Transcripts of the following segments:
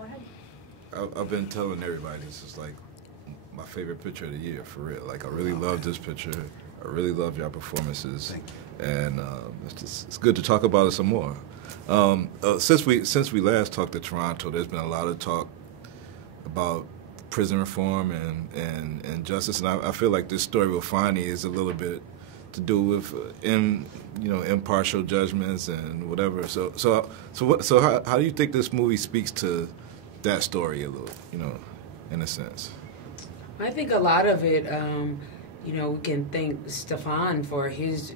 go ahead. I've been telling everybody this is like my favorite picture of the year, for real. Like, I really love this picture. I really love your performances. Thank you. And it's good to talk about it some more. Since we last talked to Toronto, there's been a lot of talk about prison reform and justice, and I feel like this story with Fonnie is a little bit to do with impartial judgments and whatever. So how do you think this movie speaks to that story a little, in a sense? I think a lot of it, we can thank Stefan for his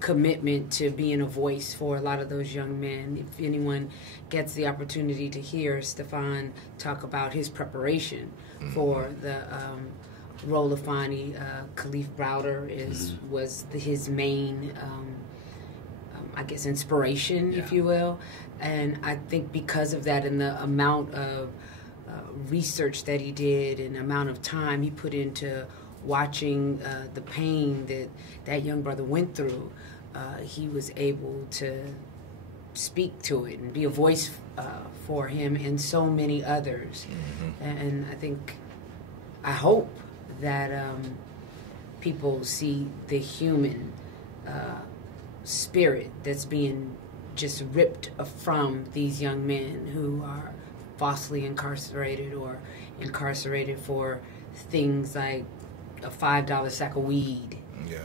commitment to being a voice for a lot of those young men. If anyone gets the opportunity to hear Stefan talk about his preparation for the role of Fonnie, Khalif Browder was his main, I guess, inspiration, if you will. And I think because of that and the amount of research that he did and the amount of time he put into watching the pain that young brother went through, he was able to speak to it and be a voice for him and so many others. And I hope that people see the human spirit that's being just ripped from these young men who are falsely incarcerated or incarcerated for things like a $5 sack of weed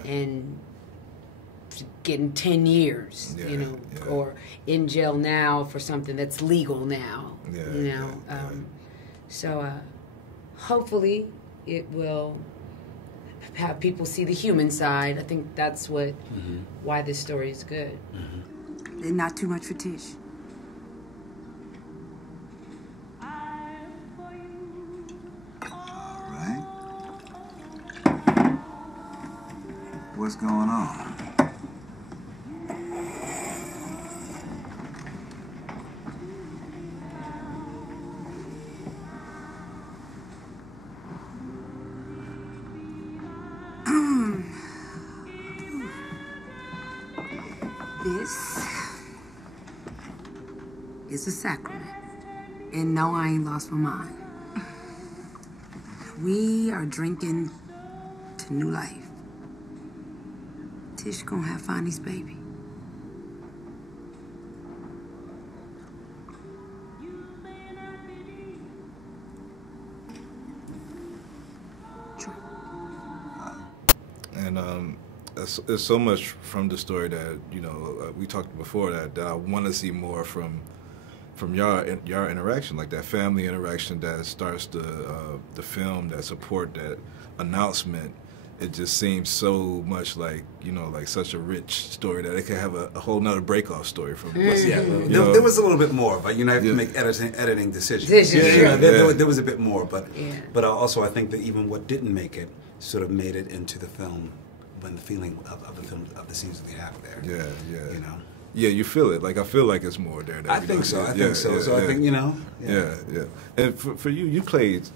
and getting 10 years, or in jail now for something that's legal now, So hopefully it will have people see the human side. I think that's why this story is good. And not too much for Tish. All right. What's going on? This is a sacrament. And no, I ain't lost my mind. We are drinking to new life. Tish gonna have Fonnie's baby. And there's so much from the story that we talked before that I want to see more from your interaction, like that family interaction that starts the film, that support, that announcement. It just seems so much like like such a rich story that it could have a whole nother break-off story from. There was a little bit more, but I have to make editing decisions. There was a bit more, but also I think that even what didn't make it sort of made it into the film when the feeling of the film, of the scenes that they have there. Yeah, you feel it. Like, I feel like it's more there. I think so. I think so. So I think, Yeah. And for you, you played,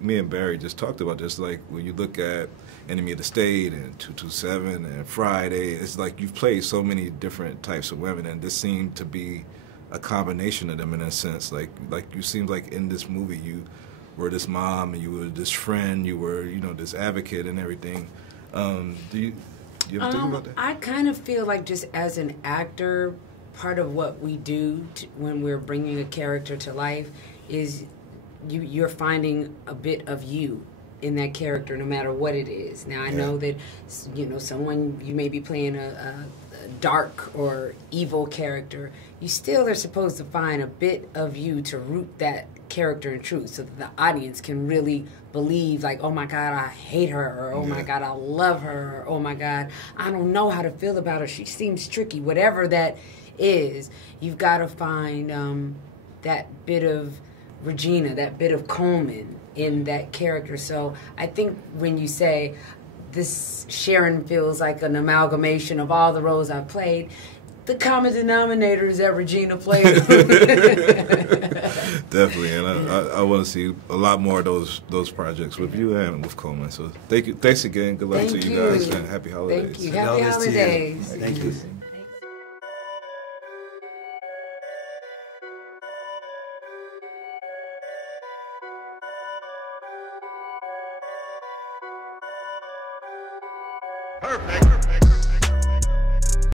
me and Barry just talked about this, like, when you look at Enemy of the State and 227 and Friday, it's like you've played so many different types of women, and this seemed to be a combination of them in a sense. Like you seemed like in this movie you were this mom, and you were this friend, you were, this advocate and everything. Do you ever think about that? I kind of feel like, just as an actor, part of what we do when we're bringing a character to life is you're finding a bit of you in that character, no matter what it is. Now, I know that, someone, you may be playing a dark or evil character, you still are supposed to find a bit of you to root that character in truth, so that the audience can really believe, like, oh my God, I hate her, or oh my God, I love her, or oh my God, I don't know how to feel about her, she seems tricky. Whatever that is, you've got to find that bit of Regina, that bit of Colman in that character. So I think when you say this Sharon feels like an amalgamation of all the roles I've played, the common denominator is that Regina played. Definitely, and I want to see a lot more of those projects with you and with Colman. So thank you, thanks again. Good luck to you guys, and happy holidays. Thank you. Happy holidays. Thank you. Perfect.